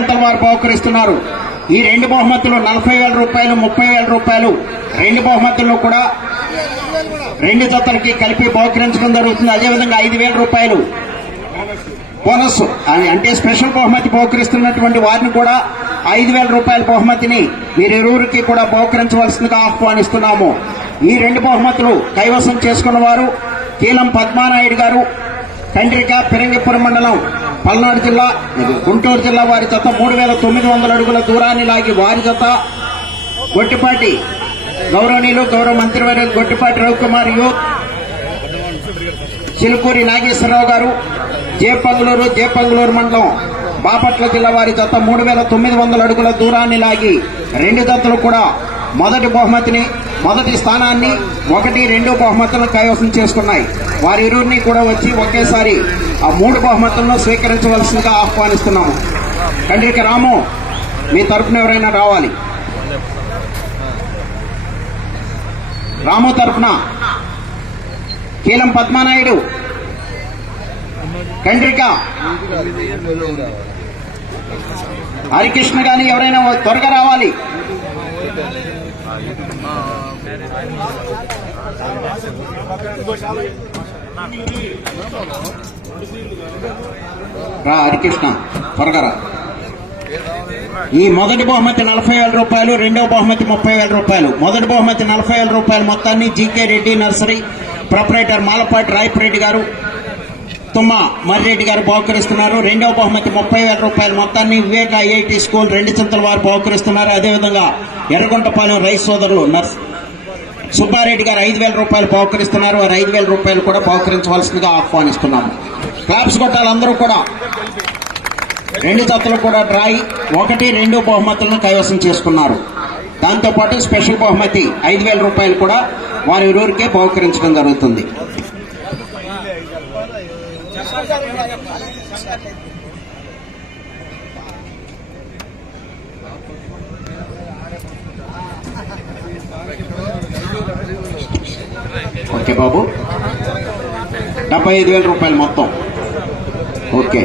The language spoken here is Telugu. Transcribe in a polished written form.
జంటల వారు బహుకరిస్తున్నారు. ఈ 2 బహుమతులు 40,000 రూపాయలు, 30,000 రూపాయలు 2 బహుమతుల్లో కూడా 2 జతలకి కలిపి బహుకరించడం జరుగుతుంది. అదేవిధంగా 5,000 రూపాయలు బోనస్ అంటే స్పెషల్ బహుమతి బహుకరిస్తున్నటువంటి వారిని కూడా 5,000 రూపాయల బహుమతిని వీరిరువురికి కూడా బహుకరించవలసిందిగా ఆహ్వానిస్తున్నాము. ఈ 2 బహుమతులు కైవసం చేసుకున్న వారు కీలం పద్మానాయుడు గారు, కండ్రిక, పిరంగిపురం మండలం, పల్నాడు జిల్లా, గుంటూరు జిల్లా. వారి జత 3,900 అడుగుల దూరాన్ని లాగి వారి జత గొట్టిపాటి గౌరవనీయులు గౌరవ మంత్రివర్యులు గొట్టిపాటి రవికుమార్ యూత్, చిలుకూరి నాగేశ్వరరావు గారు, జేపంగులూరు మండలం, బాపట్ల జిల్లా. వారి జత 3,900 అడుగుల దూరాన్ని లాగి 2 జతలు కూడా మొదటి స్థానాన్ని 1, 2 బహుమతులను కైవసం చేసుకున్నాయి. వారిరువురిని కూడా వచ్చి ఒకేసారి ఆ 3 బహుమతులను స్వీకరించవలసిందిగా ఆహ్వానిస్తున్నాము. కండ్రిక రాము, మీ తరపున ఎవరైనా రావాలి. రాము తరపున కీలం పద్మానాయుడు, కండ్రిక హరికృష్ణ గాని ఎవరైనా త్వరగా రావాలి. రా హరికృష్ణ, త్వరగా రా. ఈ మొదటి బహుమతి 40,000 రూపాయలు, రెండవ బహుమతి 30,000 రూపాయలు. మొదటి బహుమతి 40,000 రూపాయలు మొత్తాన్ని GK Reddy nursery proprietor Malapati Rayapareddy గారు, తుమ్మ మర్రెడ్డి గారు బహుకరిస్తున్నారు. రెండవ బహుమతి 30,000 రూపాయలు మొత్తాన్ని వివేక ఐఐటి స్కూల్ 2 చింతల వారు బహుకరిస్తున్నారు. అదేవిధంగా ఎర్రగుంటపాలెం రైస్ సోదరులు సుబ్బారెడ్డి గారు 5,000 రూపాయలు బహుకరిస్తున్నారు. వారు 5,000 రూపాయలు కూడా బహుకరించవలసిందిగా ఆహ్వానిస్తున్నాము. క్లాప్స్ కొట్టాలి అందరూ కూడా. 2 జతలు కూడా డ్రాయి 1, 2 బహుమతులను కైవసం చేసుకున్నారు. దాంతోపాటు స్పెషల్ బహుమతి 5,000 రూపాయలు కూడా వారి ఊరికే బహుకరించడం జరుగుతుంది. ఓకే బాబు, 75,000 రూపాయలు మొత్తం. ఓకే.